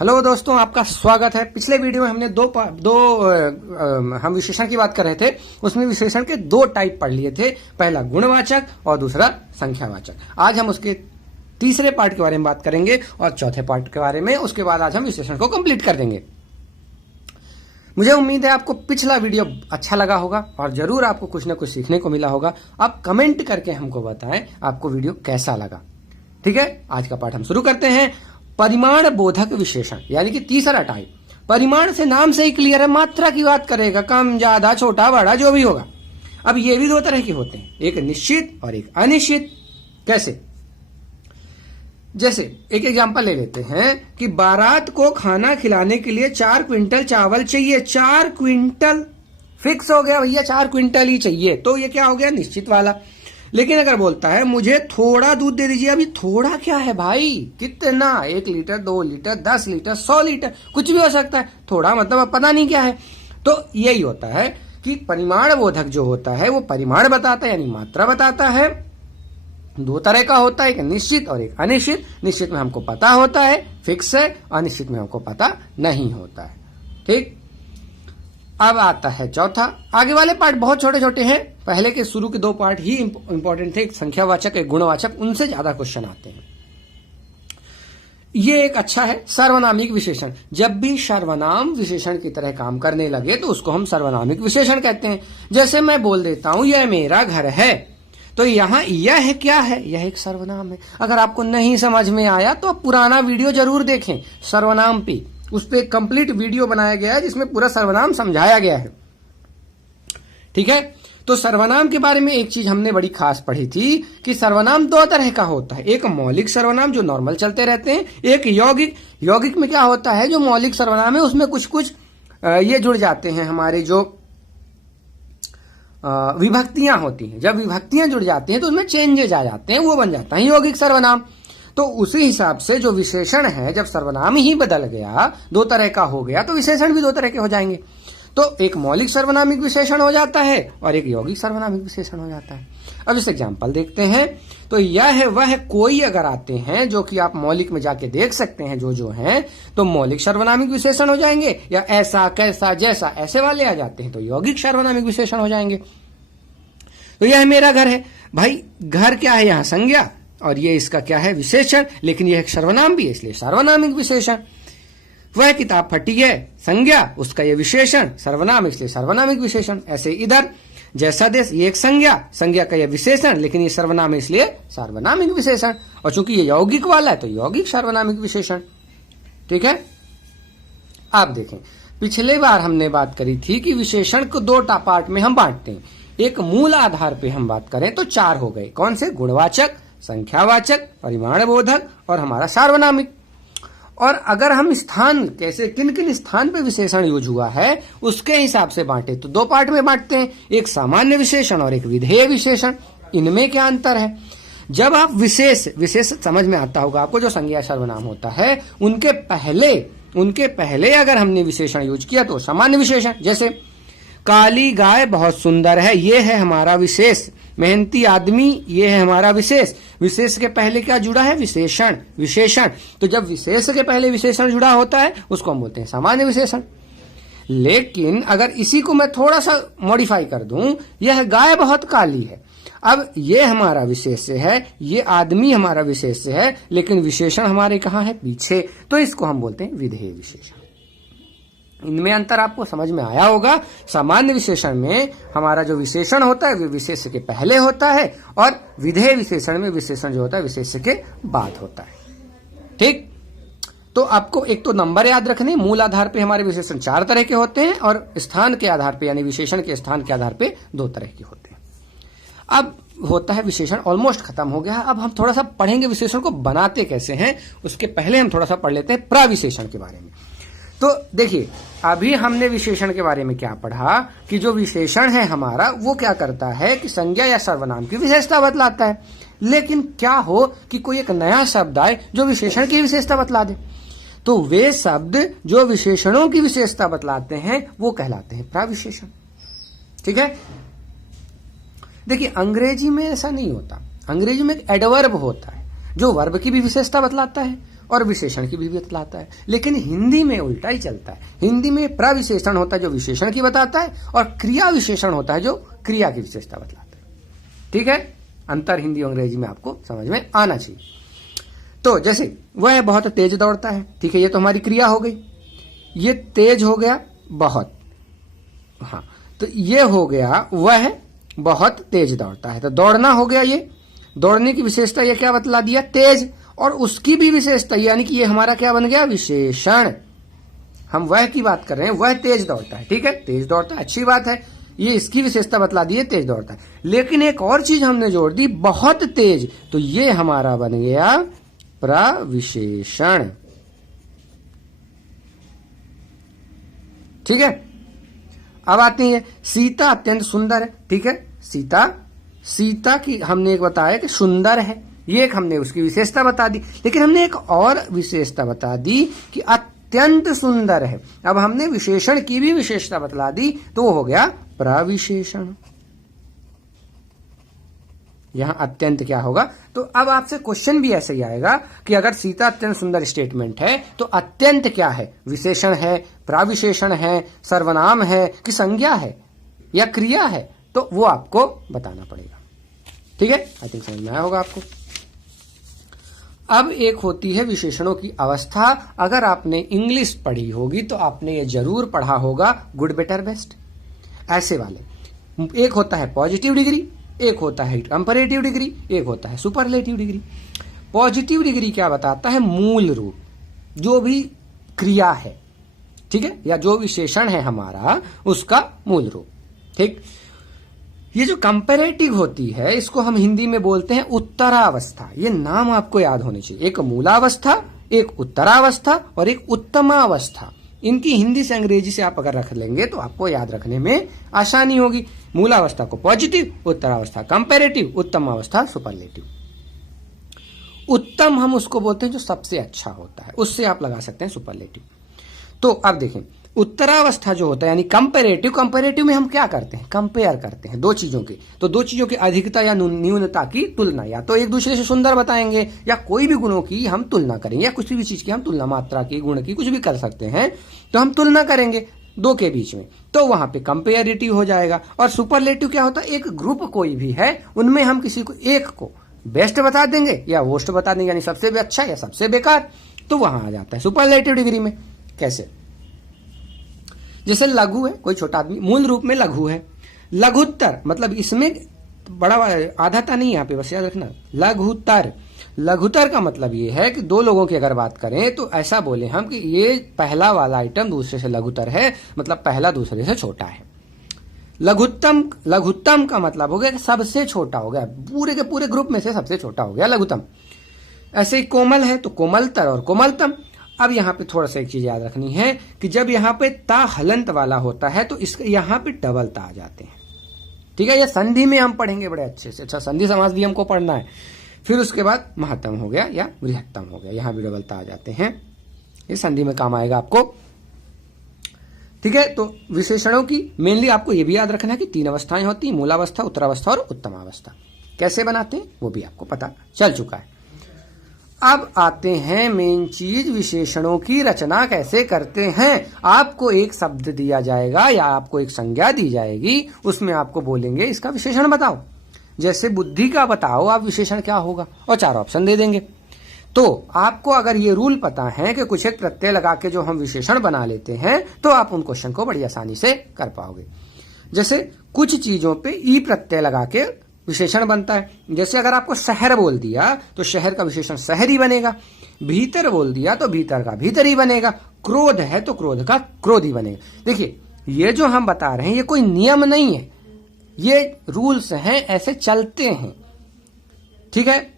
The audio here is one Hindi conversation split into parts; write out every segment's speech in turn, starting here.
हेलो दोस्तों, आपका स्वागत है। पिछले वीडियो में हमने हम विशेषण की बात कर रहे थे। उसमें विशेषण के दो टाइप पढ़ लिए थे, पहला गुणवाचक और दूसरा संख्यावाचक। आज हम उसके तीसरे पार्ट के बारे में बात करेंगे और चौथे पार्ट के बारे में। उसके बाद आज हम विशेषण को कंप्लीट कर देंगे। मुझे उम्मीद है आपको पिछला वीडियो अच्छा लगा होगा और जरूर आपको कुछ ना कुछ सीखने को मिला होगा। आप कमेंट करके हमको बताएं आपको वीडियो कैसा लगा। ठीक है, आज का पाठ हम शुरू करते हैं। परिमाण बोधक विशेषण यानी कि तीसरा टाइप। परिमाण से नाम से ही क्लियर है, मात्रा की बात करेगा, कम ज्यादा छोटा बड़ा जो भी होगा। अब ये भी दो तरह के होते हैं, एक निश्चित और एक अनिश्चित। कैसे? जैसे एक एग्जांपल ले लेते हैं कि बारात को खाना खिलाने के लिए 4 क्विंटल चावल चाहिए। 4 क्विंटल फिक्स हो गया भैया, 4 क्विंटल ही चाहिए, तो ये क्या हो गया? निश्चित वाला। लेकिन अगर बोलता है मुझे थोड़ा दूध दे दीजिए, अभी थोड़ा क्या है भाई, कितना? 1 लीटर, 2 लीटर, 10 लीटर, 100 लीटर, कुछ भी हो सकता है। थोड़ा मतलब पता नहीं क्या है। तो यही होता है कि परिमाण बोधक जो होता है वो परिमाण बताता है, यानी मात्रा बताता है। दो तरह का होता है, एक निश्चित और एक अनिश्चित। निश्चित में हमको पता होता है, फिक्स है। अनिश्चित में हमको पता नहीं होता है। ठीक, अब आता है चौथा। आगे वाले पार्ट बहुत छोटे छोटे हैं, पहले के शुरू के 2 पार्ट ही इंपॉर्टेंट थे, एक संख्यावाचक एक गुणवाचक। उनसे ज्यादा क्वेश्चन आते हैं। ये एक अच्छा है सर्वनामिक विशेषण। जब भी सर्वनाम विशेषण की तरह काम करने लगे तो उसको हम सर्वनामिक विशेषण कहते हैं। जैसे मैं बोल देता हूं यह मेरा घर है, तो यहां यह क्या है? यह एक सर्वनाम है। अगर आपको नहीं समझ में आया तो आप पुराना वीडियो जरूर देखें सर्वनाम पे। उस पर कंप्लीट वीडियो बनाया गया है जिसमें पूरा सर्वनाम समझाया गया है। ठीक है, तो सर्वनाम के बारे में एक चीज हमने बड़ी खास पढ़ी थी कि सर्वनाम 2 तरह का होता है। एक मौलिक सर्वनाम जो नॉर्मल चलते रहते हैं, एक यौगिक। यौगिक में क्या होता है? जो मौलिक सर्वनाम है उसमें कुछ कुछ ये जुड़ जाते हैं, हमारे जो विभक्तियां होती हैं। जब विभक्तियां जुड़ जाती हैं तो उसमें चेंजेज आ जाते हैं, वो बन जाता है यौगिक सर्वनाम। तो उसी हिसाब से जो विशेषण है, जब सर्वनाम ही बदल गया, 2 तरह का हो गया, तो विशेषण भी 2 तरह के हो जाएंगे। तो एक मौलिक सर्वनामिक विशेषण हो जाता है और एक यौगिक सर्वनामिक विशेषण हो जाता है। अब इस एग्जांपल देखते हैं। तो यह वह कोई अगर आते हैं, जो कि आप मौलिक में जाके देख सकते हैं जो हैं, तो मौलिक सर्वनामिक विशेषण हो जाएंगे। या ऐसा, कैसा, जैसा, ऐसे वाले आ जाते हैं तो यौगिक सर्वनामिक विशेषण हो जाएंगे। तो यह मेरा घर है भाई, घर क्या है? यहाँ संज्ञा, और ये इसका क्या है? विशेषण। लेकिन यह एक सर्वनाम भी है, इसलिए सार्वनामिक विशेषण। वह किताब फटी है, संज्ञा, उसका यह विशेषण, सर्वनाम, इसलिए सार्वनामिक विशेषण। ऐसे इधर जैसा देश, ये एक संज्ञा, संज्ञा का यह विशेषण, लेकिन ये सर्वनाम है इसलिए सार्वनामिक विशेषण। और चूंकि ये यौगिक वाला है तो यौगिक सार्वनामिक विशेषण। ठीक है, आप देखें पिछले बार हमने बात करी थी कि विशेषण को 2 पार्ट में हम बांटते हैं। एक मूल आधार पे हम बात करें तो 4 हो गए। कौन से? गुणवाचक, संख्यावाचक, परिमाण बोधक और हमारा सार्वनामिक। और अगर हम स्थान, कैसे, किन किन स्थान पे विशेषण यूज हुआ है उसके हिसाब से बांटे तो 2 पार्ट में बांटते हैं, एक सामान्य विशेषण और एक विधेय विशेषण। इनमें क्या अंतर है? जब आप विशेष समझ में आता होगा आपको, जो संज्ञा सर्वनाम होता है उनके पहले अगर हमने विशेषण यूज किया तो सामान्य विशेषण। जैसे काली गाय बहुत सुंदर है, ये है हमारा विशेष। मेहनती आदमी, ये है हमारा विशेष। विशेष के पहले क्या जुड़ा है? विशेषण। तो जब विशेष के पहले विशेषण जुड़ा होता है उसको हम बोलते हैं सामान्य विशेषण। लेकिन अगर इसी को मैं थोड़ा सा मॉडिफाई कर दूं, यह गाय बहुत काली है, अब ये हमारा विशेष है, ये आदमी हमारा विशेष है, लेकिन विशेषण हमारे कहाँ है? पीछे। तो इसको हम बोलते हैं विधेय विशेषण। इनमें अंतर आपको समझ में आया होगा। सामान्य विशेषण में हमारा जो विशेषण होता है वो विशेष के पहले होता है, और विधेय विशेषण में विशेषण जो होता है विशेष के बाद होता है। ठीक, तो आपको एक तो नंबर याद रखने, मूल आधार पे हमारे विशेषण 4 तरह के होते हैं और स्थान के आधार पे, यानी विशेषण के स्थान के आधार पे 2 तरह के होते हैं। अब होता है विशेषण ऑलमोस्ट खत्म हो गया। अब हम थोड़ा सा पढ़ेंगे विशेषण को बनाते कैसे हैं। उसके पहले हम थोड़ा सा पढ़ लेते हैं प्रविशेषण के बारे में। तो देखिए, अभी हमने विशेषण के बारे में क्या पढ़ा कि जो विशेषण है हमारा वो क्या करता है कि संज्ञा या सर्वनाम की विशेषता बतलाता है। लेकिन क्या हो कि कोई एक नया शब्द आए जो विशेषण की विशेषता बतला दे, तो वे शब्द जो विशेषणों की विशेषता बतलाते हैं वो कहलाते हैं प्रविशेषण। ठीक है, देखिए अंग्रेजी में ऐसा नहीं होता। अंग्रेजी में एक एडवर्ब होता है जो वर्ब की भी विशेषता बतलाता है, और विशेषण की भी बतलाता है। लेकिन हिंदी में उल्टा ही चलता है। हिंदी में प्रविशेषण होता है जो विशेषण की बताता है, और क्रिया विशेषण होता है जो क्रिया की विशेषता बतलाता है। ठीक है, अंतर हिंदी और अंग्रेजी में आपको समझ में आना चाहिए। तो जैसे वह बहुत तेज दौड़ता है, ठीक है, ये तो हमारी क्रिया हो गई। ये तेज हो गया बहुत, हाँ, तो ये हो गया वह बहुत तेज दौड़ता है। तो दौड़ना हो गया, ये दौड़ने की विशेषता ये क्या बतला दिया, तेज, और उसकी भी विशेषता यानी कि ये हमारा क्या बन गया, विशेषण। हम वह की बात कर रहे हैं, वह तेज दौड़ता है, ठीक है, तेज दौड़ता है, अच्छी बात है, ये इसकी विशेषता बतला दी है, तेज दौड़ता है। लेकिन एक और चीज हमने जोड़ दी, बहुत तेज, तो ये हमारा बन गया प्रविशेषण। ठीक है, अब आती है सीता अत्यंत सुंदर है, ठीक है, सीता की हमने एक बताया कि सुंदर है, ये एक हमने उसकी विशेषता बता दी। लेकिन हमने एक और विशेषता बता दी कि अत्यंत सुंदर है। अब हमने विशेषण की भी विशेषता बतला दी, तो वो हो गया प्रविशेषण। यहां अत्यंत क्या होगा, तो अब आपसे क्वेश्चन भी ऐसे ही आएगा कि अगर सीता अत्यंत सुंदर स्टेटमेंट है तो अत्यंत क्या है, विशेषण है, प्रविशेषण है, सर्वनाम है कि संज्ञा है या क्रिया है, तो वो आपको बताना पड़ेगा। ठीक है, आई थिंक समझ में आया होगा आपको। अब एक होती है विशेषणों की अवस्था। अगर आपने इंग्लिश पढ़ी होगी तो आपने ये जरूर पढ़ा होगा, गुड बेटर बेस्ट, ऐसे वाले। एक होता है पॉजिटिव डिग्री, एक होता है कंपैरेटिव डिग्री, एक होता है सुपरलेटिव डिग्री। पॉजिटिव डिग्री क्या बताता है, मूल रूप, जो भी क्रिया है, ठीक है, या जो विशेषण है हमारा, उसका मूल रूप। ठीक, ये जो कंपैरेटिव होती है इसको हम हिंदी में बोलते हैं उत्तरावस्था। ये नाम आपको याद होने चाहिए, एक मूलावस्था, एक उत्तरावस्था और एक उत्तमावस्था। इनकी हिंदी से अंग्रेजी से आप अगर रख लेंगे तो आपको याद रखने में आसानी होगी। मूलावस्था को पॉजिटिव, उत्तरावस्था कंपैरेटिव, उत्तमावस्था सुपरलेटिव। उत्तम हम उसको बोलते हैं जो सबसे अच्छा होता है, उससे आप लगा सकते हैं सुपरलेटिव। तो अब देखें, उत्तरावस्था जो होता है यानी कंपैरेटिव में हम क्या करते हैं, कंपेयर करते हैं दो चीजों की। तो दो चीजों की अधिकता या न्यूनता की तुलना, या तो एक दूसरे से सुंदर बताएंगे या कोई भी गुणों की हम तुलना करेंगे, या कुछ भी चीज की हम तुलना, मात्रा की, गुण की, कुछ भी कर सकते हैं, तो हम तुलना करेंगे दो के बीच में, तो वहां पे कंपेरेटिव हो जाएगा। और सुपरलेटिव क्या होता है, एक ग्रुप कोई भी है उनमें हम किसी को एक को बेस्ट बता देंगे या वर्स्ट बता देंगे, यानी सबसे अच्छा या सबसे बेकार, तो वहां आ जाता है सुपरलेटिव डिग्री में। कैसे, जैसे लघु है, कोई छोटा आदमी, मूल रूप में लघु है। लघुत्तर मतलब इसमें बड़ा आधाता नहीं है, यहाँ पे बस याद रखना, लघुत्तर। लघुत्तर का मतलब ये है कि दो लोगों की अगर बात करें तो ऐसा बोले हम कि ये पहला वाला आइटम दूसरे से लघुत्तर है, मतलब पहला दूसरे से छोटा है। लघुत्तम का मतलब हो गया कि सबसे छोटा हो गया, पूरे के पूरे ग्रुप में से सबसे छोटा हो गया लघुत्तम। ऐसे ही कोमल है तो कोमलतर और कोमलतम। अब यहाँ पे थोड़ा सा एक चीज याद रखनी है कि जब यहाँ पे ता हलंत वाला होता है तो इसके यहाँ पे डबल ता आ जाते हैं। ठीक है, ये संधि में हम पढ़ेंगे बड़े अच्छे से। अच्छा, संधि समास भी हमको पढ़ना है। फिर उसके बाद महत्तम हो गया या बृहत्तम हो गया, यहाँ भी डबल ता आ जाते हैं, ये संधि में काम आएगा आपको। ठीक है, तो विशेषणों की मेनली आपको ये भी याद रखना है कि तीन अवस्थाएं होती हैं, मूलावस्था, उत्तरावस्था और उत्तमावस्था। कैसे बनाते हैं वो भी आपको पता चल चुका है। अब आते हैं मेन चीज, विशेषणों की रचना कैसे करते हैं। आपको एक शब्द दिया जाएगा या आपको एक संज्ञा दी जाएगी, उसमें आपको बोलेंगे इसका विशेषण बताओ। जैसे बुद्धि का बताओ आप विशेषण क्या होगा, और चार ऑप्शन दे देंगे। तो आपको अगर ये रूल पता है कि कुछ एक प्रत्यय लगा के जो हम विशेषण बना लेते हैं, तो आप उन क्वेश्चन को बड़ी आसानी से कर पाओगे। जैसे कुछ चीजों पे ई प्रत्यय लगा के विशेषण बनता है। जैसे अगर आपको शहर बोल दिया तो शहर का विशेषण शहर ही बनेगा, भीतर बोल दिया तो भीतर का भीतर ही बनेगा, क्रोध है तो क्रोध का क्रोध ही बनेगा। देखिए, ये जो हम बता रहे हैं ये कोई नियम नहीं है, ये रूल्स हैं, ऐसे चलते हैं। ठीक है,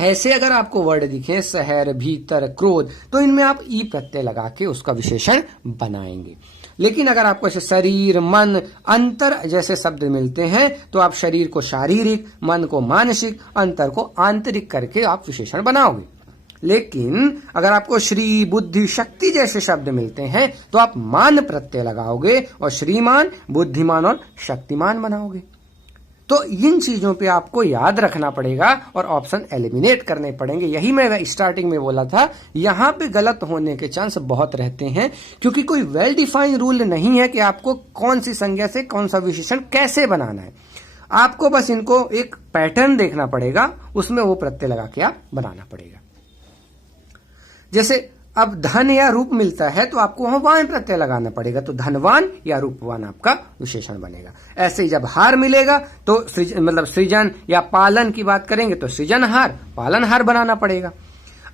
ऐसे अगर आपको वर्ड दिखे शहर, भीतर, क्रोध, तो इनमें आप ई प्रत्यय लगा के उसका विशेषण बनाएंगे। लेकिन अगर आपको ऐसे शरीर, मन, अंतर जैसे शब्द मिलते हैं तो आप शरीर को शारीरिक, मन को मानसिक, अंतर को आंतरिक करके आप विशेषण बनाओगे। लेकिन अगर आपको श्री, बुद्धि, शक्ति जैसे शब्द मिलते हैं तो आप मान प्रत्यय लगाओगे और श्रीमान, बुद्धिमान और शक्तिमान बनाओगे। तो इन चीजों पे आपको याद रखना पड़ेगा और ऑप्शन एलिमिनेट करने पड़ेंगे। यही मैं स्टार्टिंग में बोला था, यहां पे गलत होने के चांस बहुत रहते हैं, क्योंकि कोई वेल डिफाइंड रूल नहीं है कि आपको कौन सी संज्ञा से कौन सा विशेषण कैसे बनाना है। आपको बस इनको एक पैटर्न देखना पड़ेगा, उसमें वो प्रत्यय लगा के आप बनाना पड़ेगा। जैसे अब धन या रूप मिलता है तो आपको वहां वान प्रत्यय लगाना पड़ेगा, तो धनवान या रूपवान आपका विशेषण बनेगा। ऐसे ही जब हार मिलेगा तो मतलब सृजन या पालन की बात करेंगे तो सृजनहार, पालनहार बनाना पड़ेगा।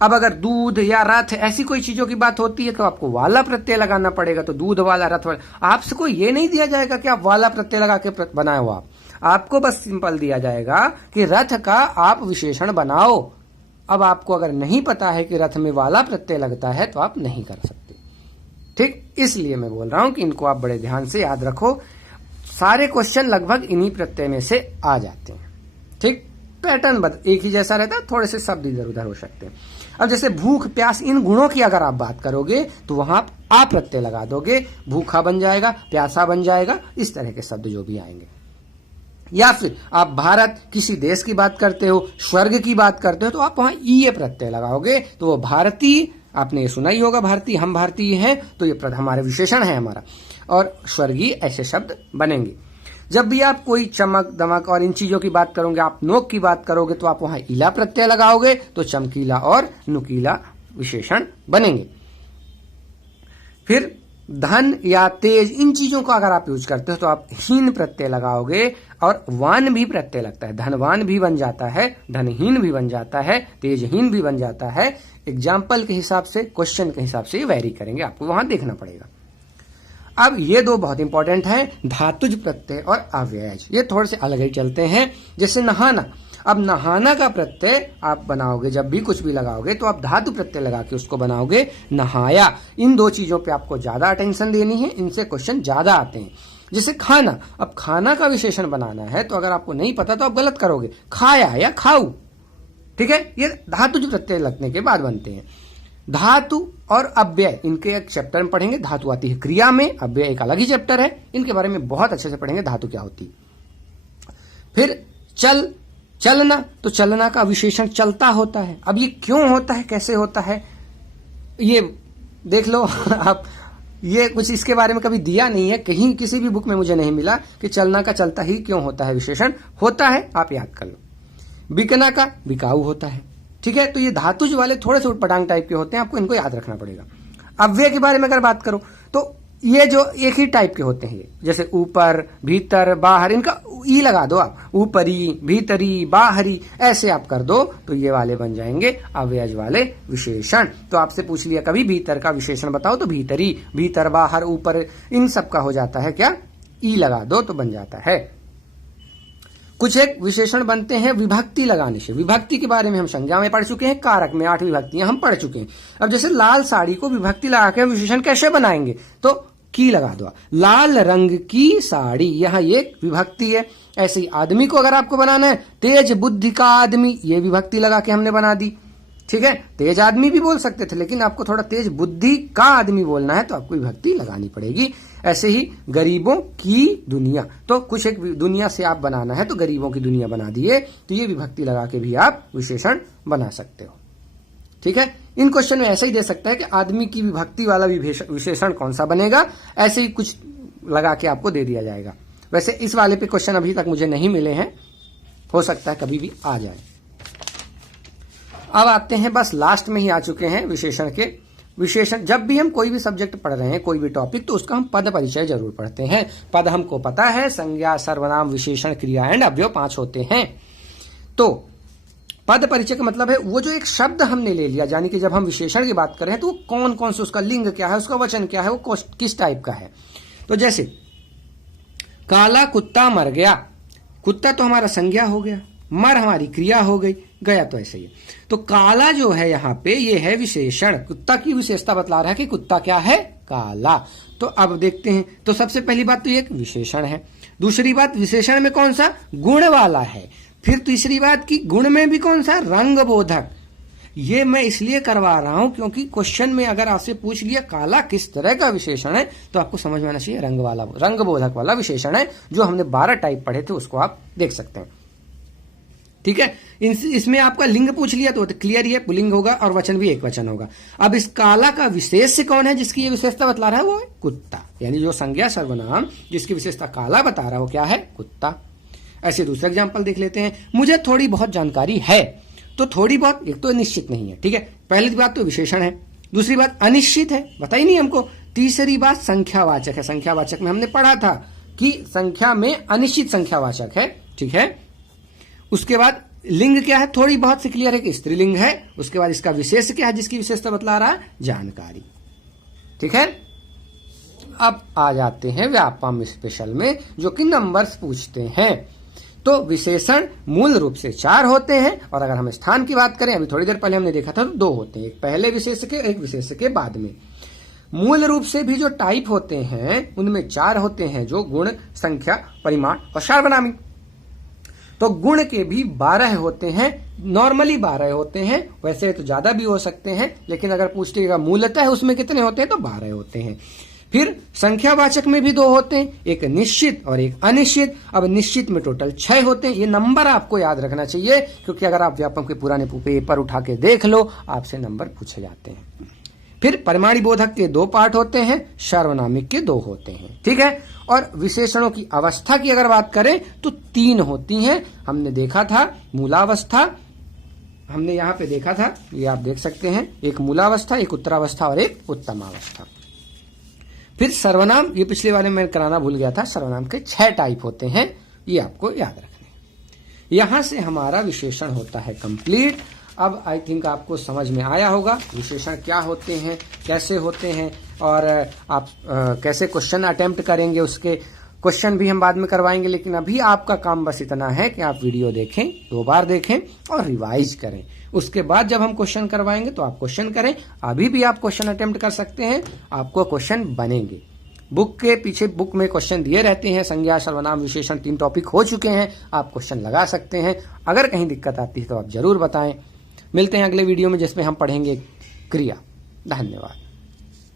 अब अगर दूध या रथ ऐसी कोई चीजों की बात होती है तो आपको वाला प्रत्यय लगाना पड़ेगा, तो दूध वाला, रथ वाला। आपसे कोई ये नहीं दिया जाएगा कि आप वाला प्रत्यय लगा के बनाए हो, आपको बस सिंपल दिया जाएगा कि रथ का आप विशेषण बनाओ। अब आपको अगर नहीं पता है कि रथ में वाला प्रत्यय लगता है तो आप नहीं कर सकते। ठीक, इसलिए मैं बोल रहा हूं कि इनको आप बड़े ध्यान से याद रखो। सारे क्वेश्चन लगभग इन्हीं प्रत्यय में से आ जाते हैं। ठीक, पैटर्न एक ही जैसा रहता है, थोड़े से शब्द इधर उधर हो सकते हैं। अब जैसे भूख, प्यास, इन गुणों की अगर आप बात करोगे तो वहां आप आ प्रत्यय लगा दोगे, भूखा बन जाएगा, प्यासा बन जाएगा, इस तरह के शब्द जो भी आएंगे। या फिर आप भारत किसी देश की बात करते हो, स्वर्ग की बात करते हो, तो आप वहां ईय प्रत्यय लगाओगे, तो वो भारतीय, आपने ये सुना ही होगा, भारतीय, हम भारतीय हैं, तो ये हमारे विशेषण है हमारा, और स्वर्गीय, ऐसे शब्द बनेंगे। जब भी आप कोई चमक दमक और इन चीजों की बात करोगे, आप नोक की बात करोगे, तो आप वहां इला प्रत्यय लगाओगे, तो चमकीला और नुकीला विशेषण बनेंगे। फिर धन या तेज, इन चीजों को अगर आप यूज करते हो तो आप हीन प्रत्यय लगाओगे, और वान भी प्रत्यय लगता है, धनवान भी बन जाता है, धनहीन भी बन जाता है, तेजहीन भी बन जाता है। एग्जाम्पल के हिसाब से, क्वेश्चन के हिसाब से वेरी करेंगे, आपको वहां देखना पड़ेगा। अब ये दो बहुत इंपॉर्टेंट है, धातुज प्रत्यय और अव्ययज। ये थोड़े से अलग ही चलते हैं। जैसे नहाना, अब नहाना का प्रत्यय आप बनाओगे, जब भी कुछ भी लगाओगे तो आप धातु प्रत्यय लगा के उसको बनाओगे, नहाया। इन दो चीजों पे आपको ज्यादा अटेंशन देनी है, इनसे क्वेश्चन ज्यादा आते हैं। जैसे खाना, अब खाना का विशेषण बनाना है तो अगर आपको नहीं पता तो आप गलत करोगे, खाया या खाऊ। ठीक है, ये धातुज प्रत्यय लगने के बाद बनते हैं। धातु और अव्यय, इनके एक चैप्टर में पढ़ेंगे। धातु आती है क्रिया में, अव्यय एक अलग ही चैप्टर है, इनके बारे में बहुत अच्छे से पढ़ेंगे, धातु क्या होती है। फिर चलना, तो चलना का विशेषण चलता होता है। अब ये क्यों होता है, कैसे होता है, ये देख लो आप। ये कुछ इसके बारे में कभी दिया नहीं है, कहीं किसी भी बुक में मुझे नहीं मिला कि चलना का चलता ही क्यों होता है विशेषण। होता है, आप याद कर लो। बिकना का बिकाऊ होता है। ठीक है, तो ये धातुज वाले थोड़े से उटपटांग टाइप के होते हैं, आपको इनको याद रखना पड़ेगा। अव्यय के बारे में अगर बात करो तो ये जो एक ही टाइप के होते हैं, ये जैसे ऊपर, भीतर, बाहर, इनका ई लगा दो आप, ऊपरी, भीतरी, बाहरी, ऐसे आप कर दो तो ये वाले बन जाएंगे अव्ययज वाले विशेषण। तो आपसे पूछ लिया कभी भीतर का विशेषण बताओ, तो भीतरी, भीतर, बाहर, ऊपर, इन सब का हो जाता है क्या, ई लगा दो तो बन जाता है। कुछ एक विशेषण बनते हैं विभक्ति लगाने से। विभक्ति के बारे में हम संज्ञा में पढ़ चुके हैं, कारक में 8 विभक्तियां हम पढ़ चुके हैं। अब जैसे लाल साड़ी को विभक्ति लगा के विशेषण कैसे बनाएंगे, तो की लगा दो, लाल रंग की साड़ी, यहां ये विभक्ति है। ऐसे ही आदमी को अगर आपको बनाना है, तेज बुद्धि का आदमी, ये विभक्ति लगा के हमने बना दी। ठीक है, तेज आदमी भी बोल सकते थे, लेकिन आपको थोड़ा तेज बुद्धि का आदमी बोलना है तो आपको विभक्ति लगानी पड़ेगी। ऐसे ही गरीबों की दुनिया, तो कुछ एक दुनिया से आप बनाना है तो गरीबों की दुनिया बना दिए, तो ये विभक्ति लगा के भी आप विशेषण बना सकते हो। ठीक है, इन क्वेश्चन में ऐसे ही दे सकता है कि आदमी की विभक्ति वाला विशेषण कौन सा बनेगा, ऐसे ही कुछ लगा के आपको दे दिया जाएगा। वैसे इस वाले पे क्वेश्चन अभी तक मुझे नहीं मिले हैं, हो सकता है कभी भी आ जाए। अब आते हैं, बस लास्ट में ही आ चुके हैं विशेषण के। विशेषण, जब भी हम कोई भी सब्जेक्ट पढ़ रहे हैं, कोई भी टॉपिक, तो उसका हम पद परिचय जरूर पढ़ते हैं। पद हमको पता है, संज्ञा, सर्वनाम, विशेषण, क्रिया एंड अव्यय 5 होते हैं। तो पद परिचय का मतलब है वो जो एक शब्द हमने ले लिया, यानी कि जब हम विशेषण की बात कर रहे हैं तो वो कौन कौन से, उसका लिंग क्या है, उसका वचन क्या है, वो किस टाइप का है। तो जैसे काला कुत्ता मर गया, कुत्ता तो हमारा संज्ञा हो गया, मर हमारी क्रिया हो गई, गया तो ऐसे ही। तो काला जो है यहाँ पे, ये है विशेषण, कुत्ता की विशेषता बतला रहा है कि कुत्ता क्या है, काला। तो अब देखते हैं, तो सबसे पहली बात तो ये एक विशेषण है। दूसरी बात, विशेषण में कौन सा, गुण वाला है। फिर तीसरी बात की गुण में भी कौन सा, रंग बोधक। ये मैं इसलिए करवा रहा हूं क्योंकि क्वेश्चन में अगर आपसे पूछ लिया काला किस तरह का विशेषण है तो आपको समझ में आना चाहिए रंग बोधक वाला विशेषण है, जो हमने 12 टाइप पढ़े थे उसको आप देख सकते हैं। ठीक है, इसमें आपका लिंग पूछ लिया तो क्लियर ही है, पुल्लिंग होगा और वचन भी एक वचन होगा। अब इस काला का विशेष कौन है जिसकी ये विशेषता बतला रहा है, वो है कुत्ता, यानी जो संज्ञा सर्वनाम जिसकी विशेषता काला बता रहा है वो क्या है, कुत्ता। ऐसे दूसरा एग्जाम्पल देख लेते हैं, मुझे थोड़ी बहुत जानकारी है। तो थोड़ी बहुत, एक तो निश्चित नहीं है, ठीक है, पहली बात तो विशेषण है, दूसरी बात अनिश्चित है, बता ही नहीं हमको, तीसरी बात संख्यावाचक है। संख्यावाचक में हमने पढ़ा था कि संख्या में अनिश्चित संख्यावाचक है, ठीक है। उसके बाद लिंग क्या है, थोड़ी बहुत से क्लियर है कि स्त्रीलिंग है। उसके बाद इसका विशेष क्या है जिसकी विशेषता बतला रहा है, जानकारी, ठीक है। अब आ जाते हैं व्यापम स्पेशल में, जो कि नंबर्स पूछते हैं। तो विशेषण मूल रूप से 4 होते हैं, और अगर हम स्थान की बात करें, अभी थोड़ी देर पहले हमने देखा था तो 2 होते हैं, एक पहले विशेष के, एक विशेष के बाद में। मूल रूप से भी जो टाइप होते हैं उनमें 4 होते हैं, जो गुण, संख्या, परिमाण और सार्वनामिक। तो गुण के भी 12 होते हैं, नॉर्मली 12 होते हैं, वैसे तो ज्यादा भी हो सकते हैं, लेकिन अगर पूछ लीजिएगा मूलतः उसमें कितने होते हैं तो 12 होते हैं। फिर संख्यावाचक में भी 2 होते हैं, एक निश्चित और एक अनिश्चित। अब निश्चित में टोटल 6 होते हैं। ये नंबर आपको याद रखना चाहिए, क्योंकि अगर आप व्यापम के पुराने पेपर उठा के देख लो, आपसे नंबर पूछे जाते हैं। फिर परिमाणी बोधक के 2 पार्ट होते हैं, सार्वनामिक के 2 होते हैं, ठीक है। और विशेषणों की अवस्था की अगर बात करें तो 3 होती हैं। हमने देखा था मूलावस्था, हमने यहां पे देखा था, ये आप देख सकते हैं, एक मूलावस्था, एक उत्तरावस्था और एक उत्तमावस्था। फिर सर्वनाम, ये पिछले वाले में कराना भूल गया था, सर्वनाम के 6 टाइप होते हैं, ये आपको याद रखने। यहां से हमारा विशेषण होता है कंप्लीट। अब आई थिंक आपको समझ में आया होगा विशेषण क्या होते हैं, कैसे होते हैं, और आप कैसे क्वेश्चन अटेम्प्ट करेंगे। उसके क्वेश्चन भी हम बाद में करवाएंगे, लेकिन अभी आपका काम बस इतना है कि आप वीडियो देखें, 2 बार देखें और रिवाइज करें। उसके बाद जब हम क्वेश्चन करवाएंगे तो आप क्वेश्चन करें। अभी भी आप क्वेश्चन अटेम्प्ट कर सकते हैं, आपको क्वेश्चन बनेंगे। बुक के पीछे, बुक में क्वेश्चन दिए रहते हैं, संज्ञा, सर्वनाम, विशेषण 3 टॉपिक हो चुके हैं, आप क्वेश्चन लगा सकते हैं। अगर कहीं दिक्कत आती है तो आप जरूर बताएं। मिलते हैं अगले वीडियो में जिसमें हम पढ़ेंगे क्रिया। धन्यवाद।